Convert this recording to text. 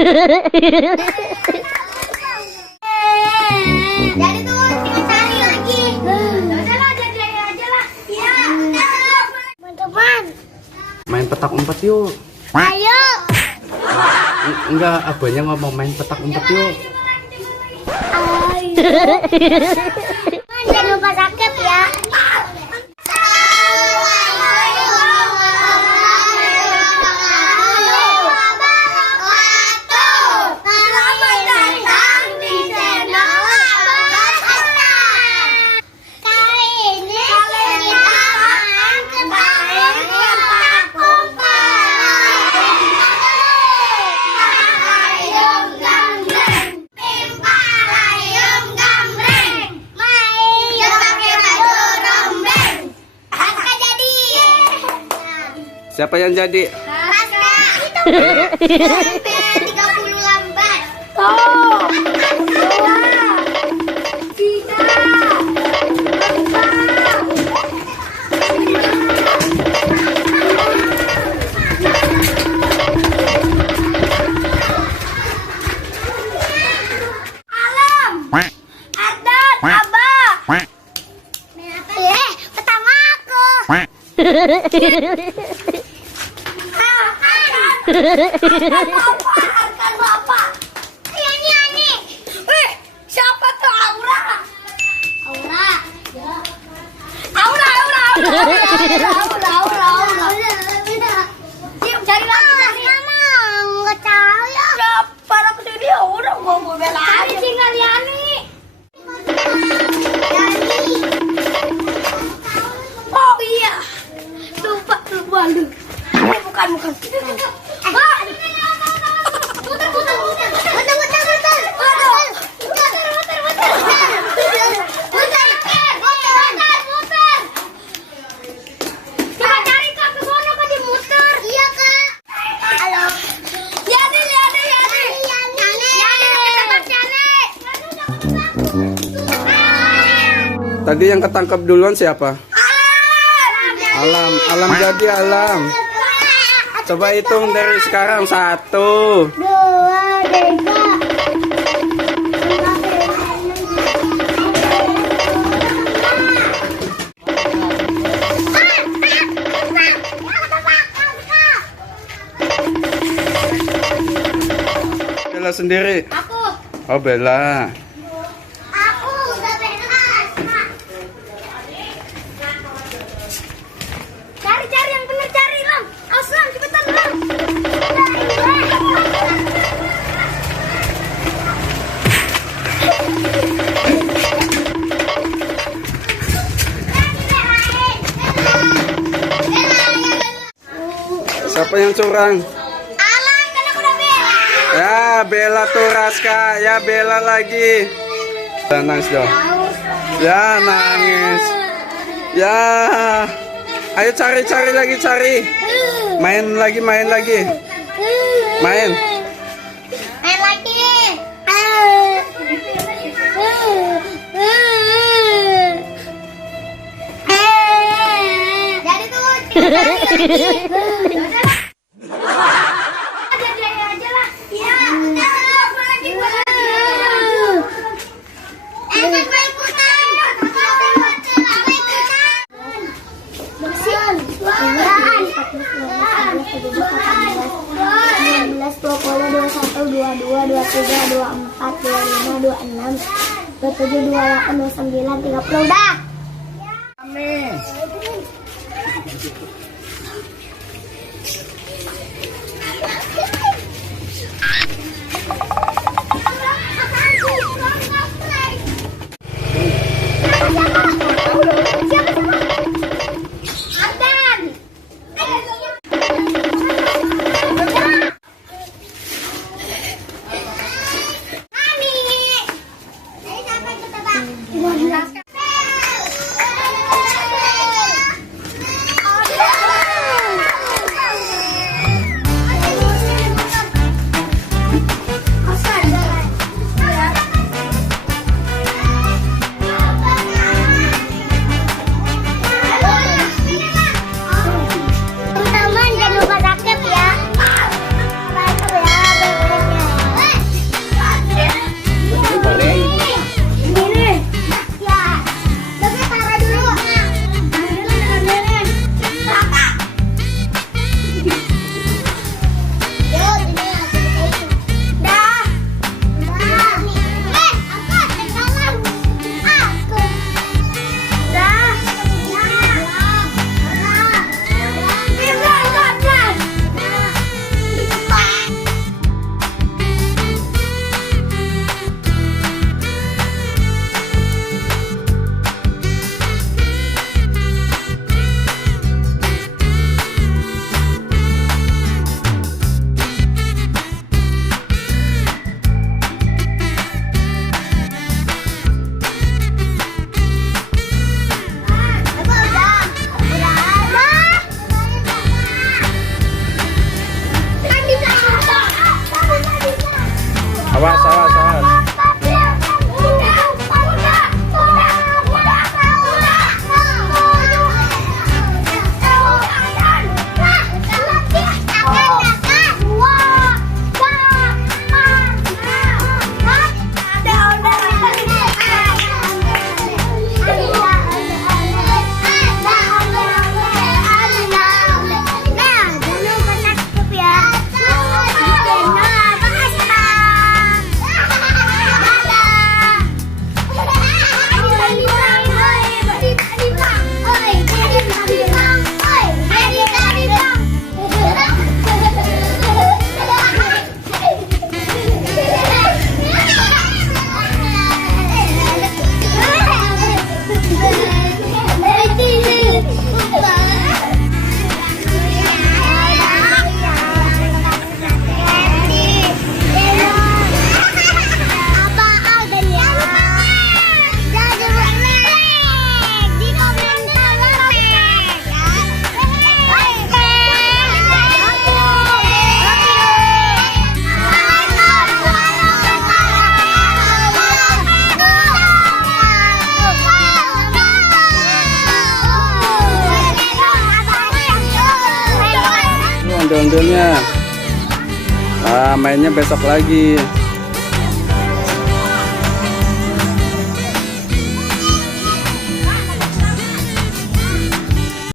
Jadi tuh kita cari lagi. Udahlah, jadi aja lah. Iya. Teman-teman. Main petak umpet yuk. Ayo. Enggak, abahnya ngomong main petak umpet yuk. Ayo. Jangan lupa subscribe ya. Siapa yang jadi? Raska. Itu 30 lambat. Oh. Alam. Ardan, Abah. Pertama aku. Harkan bapak. Ini. Siapa tuh Aura? Cari lagi. Nggak tahu ya. Siapa aku jadi Aura? Gua mau bela. Cari si Galiani. Oh iya. Lupa lu. Bukan. Tadi yang ketangkep duluan siapa? Alam jadi Alam. Coba hitung dari sekarang 1, 2, 3. Bella sendiri. Aku. Oh Bella. Aku udah beres. Cari yang bener, cari Lam. Aslam cepetan Lam. Siapa yang curang? Alam kan aku udah beres. Ya Bella tuh Raska. Ya Bella lagi. Ya, nangis dong. Ya nangis. Ya. Ayo cari lagi. Main lagi. Main lagi. Jadi tuh jadi aja lah. Iya. Gua lagi. Gua ikutan. Bersihan. 30 dah. Ardan. ondel-ondelnya. Mainnya besok lagi.